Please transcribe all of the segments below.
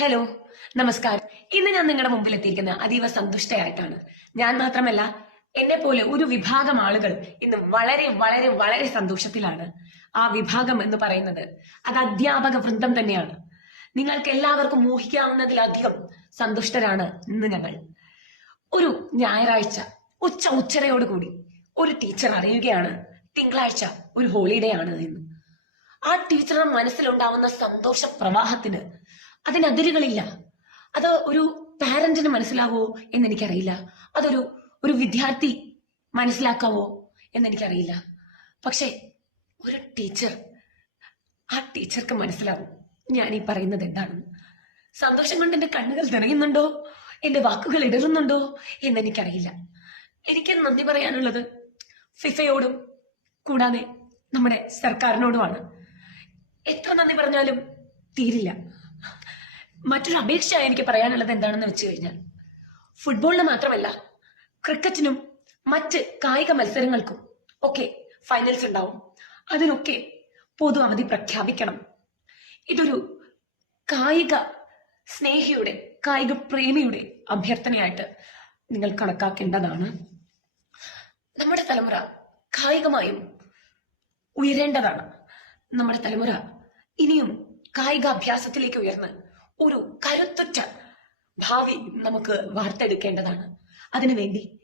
Hello, നമസ്കാരം. ഇന്ന് ഞാൻ നിങ്ങളുടെ മുമ്പിൽ എത്തിയിരിക്കുന്ന അതീവ സന്തുഷ്ടയായിട്ടാണ്. ഞാൻ മാത്രമല്ല, എന്നെ പോലെ ഒരു വിഭാഗം ആളുകൾ ഇന്ന് വളരെ വളരെ വളരെ സന്തോഷത്തിലാണ്. ആ വിഭാഗം എന്ന് പറയുന്നത് അത് അധ്യാപക വൃന്ദം തന്നെയാണ്. നിങ്ങൾക്ക് എല്ലാവർക്കും ഊഹിക്കാവുന്നതിലധികം സന്തുഷ്ടരാണ് ഇന്ന് ഞങ്ങൾ. ഒരു ഞായറാഴ്ച ഉച്ചയോടുകൂടി ഒരു ടീച്ചർ അറിയുകയാണ് തിങ്കളാഴ്ച ഒരു ഹോളിഡേ ആണ് എന്ന്. ആ ടീച്ചറുടെ മനസ്സിലുണ്ടാവുന്ന സന്തോഷ പ്രവാഹത്തിന് അതിനതിരുകളില്ല. അത് ഒരു പാരന്റിന് മനസ്സിലാവോ എന്നെനിക്കറിയില്ല. ഒരു വിദ്യാർത്ഥി മനസ്സിലാക്കാവോ എന്നെനിക്കറിയില്ല. പക്ഷെ ഒരു ടീച്ചർ, ആ ടീച്ചർക്ക് മനസ്സിലാവും ഞാൻ ഈ പറയുന്നത് എന്താണെന്ന്. സന്തോഷം കൊണ്ട് എന്റെ കണ്ണുകൾ നിറയുന്നുണ്ടോ, എന്റെ വാക്കുകൾ ഇടറുന്നുണ്ടോ എന്നെനിക്കറിയില്ല. എനിക്ക് നന്ദി പറയാനുള്ളത് ഫിഫയോടും കൂടാതെ നമ്മുടെ സർക്കാരിനോടുമാണ്. എത്ര നന്ദി പറഞ്ഞാലും തീരില്ല. മറ്റൊരു അപേക്ഷ എനിക്ക് പറയാനുള്ളത് എന്താണെന്ന് വെച്ച് കഴിഞ്ഞാൽ, ഫുട്ബോളിന് മാത്രമല്ല ക്രിക്കറ്റിനും മറ്റ് കായിക മത്സരങ്ങൾക്കും ഒക്കെ ഫൈനൽസ് ഉണ്ടാവും. അതിനൊക്കെ പൊതു അവധി പ്രഖ്യാപിക്കണം. ഇതൊരു കായിക സ്നേഹിയുടെ, കായിക പ്രേമിയുടെ അഭ്യർത്ഥനയായിട്ട് നിങ്ങൾ കണക്കാക്കേണ്ടതാണ്. നമ്മുടെ തലമുറ കായികമായും ഉയരേണ്ടതാണ്. നമ്മുടെ തലമുറ ഇനിയും കായികാഭ്യാസത്തിലേക്ക് ഉയർന്ന് ഒരു കരുത്തുറ്റ ഭാവി നമുക്ക് വാർത്തെടുക്കേണ്ടതാണ്. അതിനുവേണ്ടി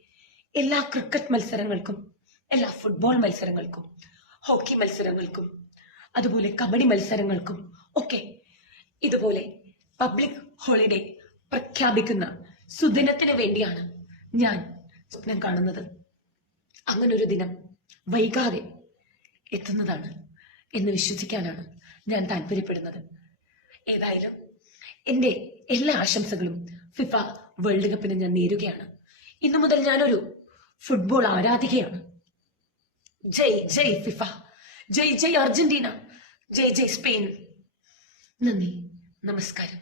എല്ലാ ക്രിക്കറ്റ് മത്സരങ്ങൾക്കും, എല്ലാ ഫുട്ബോൾ മത്സരങ്ങൾക്കും, ഹോക്കി മത്സരങ്ങൾക്കും, അതുപോലെ കബഡി മത്സരങ്ങൾക്കും ഒക്കെ ഇതുപോലെ പബ്ലിക് ഹോളിഡേ പ്രഖ്യാപിക്കുന്ന സുദിനത്തിന് വേണ്ടിയാണ് ഞാൻ സ്വപ്നം കാണുന്നത്. അങ്ങനൊരു ദിനം വൈകാതെ എത്തുന്നതാണ് എന്ന് വിശ്വസിക്കാനാണ് ഞാൻ താല്പര്യപ്പെടുന്നത്. ഏതായാലും എന്റെ എല്ലാ ആശംസകളും ഫിഫ വേൾഡ് കപ്പിന് ഞാൻ നേരുകയാണ്. ഇന്നു മുതൽ ഞാനൊരു ഫുട്ബോൾ ആരാധികയാണ്. ജയ് ജയ് ഫിഫ, ജയ് ജയ് അർജന്റീന, ജയ് ജയ് സ്പെയിൻ. നന്ദി, നമസ്കാരം.